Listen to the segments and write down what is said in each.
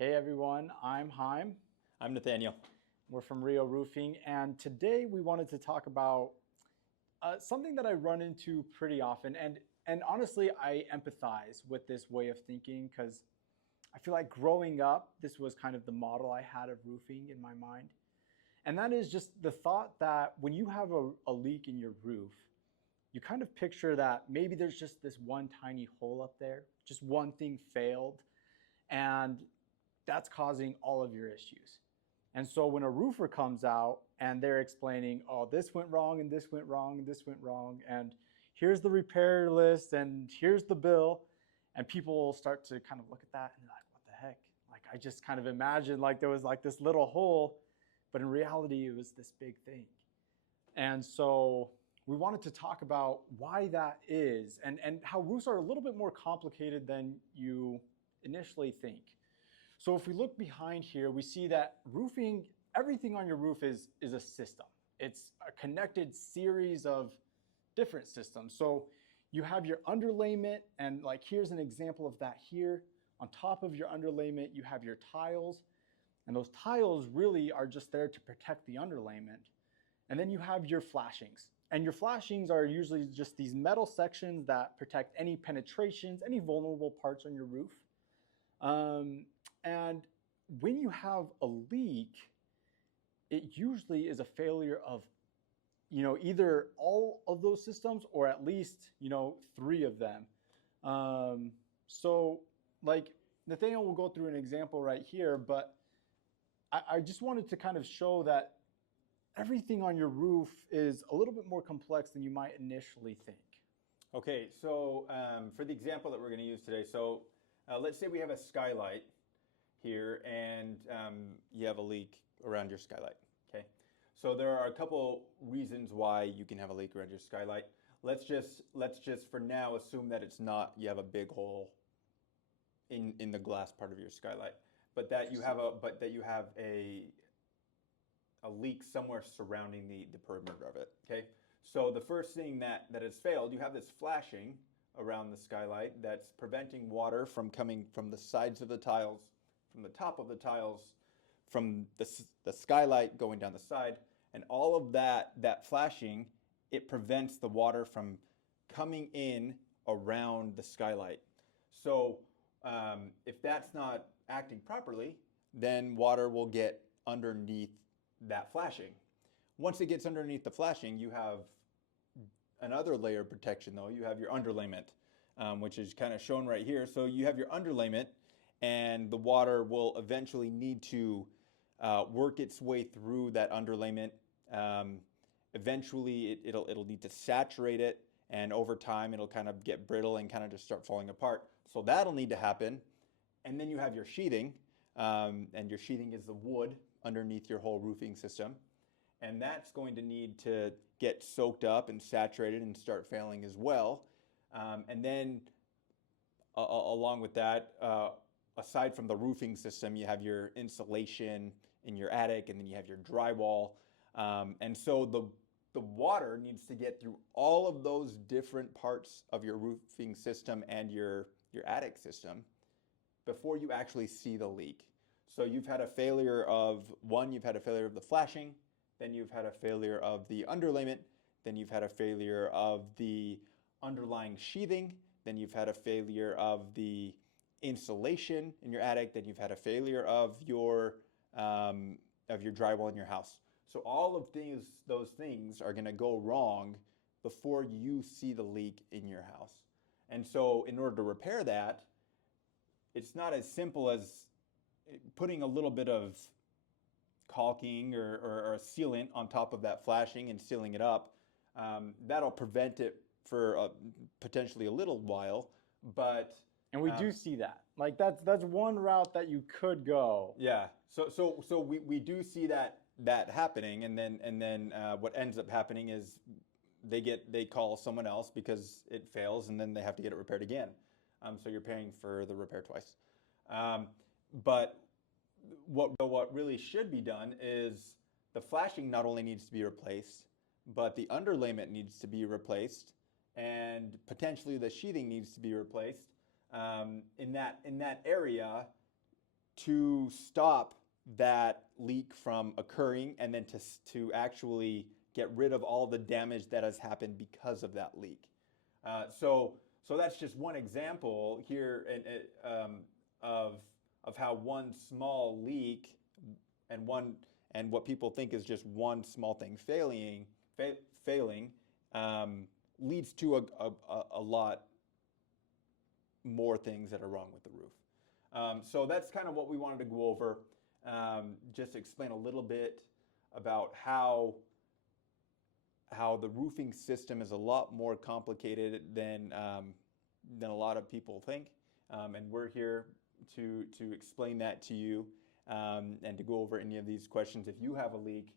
Hey everyone, I'm Chaim. I'm Nathanael. We're from Rio Roofing, and today we wanted to talk about something that I run into pretty often, and honestly, I empathize with this way of thinking because I feel like growing up, this was kind of the model I had of roofing in my mind, and that is just the thought that when you have a leak in your roof, you kind of picture that maybe there's just this one tiny hole up there, just one thing failed, and that's causing all of your issues. And so when a roofer comes out and they're explaining, oh, this went wrong and this went wrong and this went wrong, and here's the repair list and here's the bill, and people will start to kind of look at that and they're like, what the heck? Like I just kind of imagined like there was like this little hole, but in reality it was this big thing. And so we wanted to talk about why that is and how roofs are a little bit more complicated than you initially think. So if we look behind here, we see that roofing, everything on your roof is a system. It's a connected series of different systems. So you have your underlayment, and like here's an example of that here. On top of your underlayment, you have your tiles, and those tiles really are just there to protect the underlayment. And then you have your flashings. And your flashings are usually just these metal sections that protect any penetrations, any vulnerable parts on your roof. And when you have a leak, it usually is a failure of, either all of those systems or at least, three of them. So like Nathaniel will go through an example right here, but I just wanted to kind of show that everything on your roof is a little bit more complex than you might initially think. Okay, so for the example that we're going to use today, so let's say we have a skylight here and you have a leak around your skylight, okay? So there are a couple reasons why you can have a leak around your skylight. Let's just for now assume that it's not, you have a big hole in the glass part of your skylight, but that you have a leak somewhere surrounding the perimeter of it, okay? So the first thing that has failed, you have this flashing around the skylight that's preventing water from coming from the sides of the tiles, from the top of the tiles, from the skylight going down the side, and all of that flashing, it prevents the water from coming in around the skylight. So if that's not acting properly, then water will get underneath that flashing. Once it gets underneath the flashing, you have another layer of protection though. You have your underlayment, which is kind of shown right here. So you have your underlayment, and the water will eventually need to work its way through that underlayment. Eventually it'll need to saturate it, and over time it'll kind of get brittle and kind of just start falling apart. So that'll need to happen. And then you have your sheathing, and your sheathing is the wood underneath your whole roofing system. And that's going to need to get soaked up and saturated and start failing as well. And then along with that, aside from the roofing system, you have your insulation in your attic, and then you have your drywall. And so the water needs to get through all of those different parts of your roofing system and your attic system before you actually see the leak. So you've had a failure of the flashing, then you've had a failure of the underlayment, then you've had a failure of the underlying sheathing, then you've had a failure of the insulation in your attic, then you've had a failure of your drywall in your house. So all of those things are going to go wrong before you see the leak in your house. And so in order to repair that, it's not as simple as putting a little bit of caulking or a sealant on top of that flashing and sealing it up. That'll prevent it for potentially a little while, but and we do see that. Like that's one route that you could go. Yeah. So we do see that happening, and then what ends up happening is they call someone else because it fails, and then they have to get it repaired again. So you're paying for the repair twice. But what really should be done is the flashing not only needs to be replaced, but the underlayment needs to be replaced, and potentially the sheathing needs to be replaced in that area to stop that leak from occurring, and then to actually get rid of all the damage that has happened because of that leak. So that's just one example here of how one small leak and what people think is just one small thing failing leads to a lot more things that are wrong with the roof. So that's kind of what we wanted to go over, just to explain a little bit about how the roofing system is a lot more complicated than a lot of people think, and we're here to explain that to you, and to go over any of these questions. If you have a leak,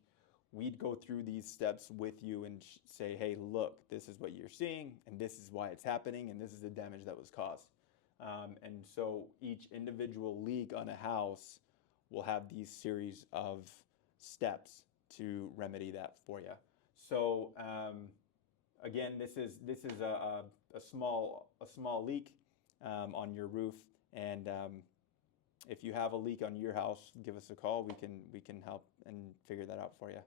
we'd go through these steps with you and say, hey, look, this is what you're seeing, and this is why it's happening, and this is the damage that was caused. And so each individual leak on a house will have these series of steps to remedy that for you. So again, this is a small leak on your roof, and if you have a leak on your house, give us a call. We can help and figure that out for you.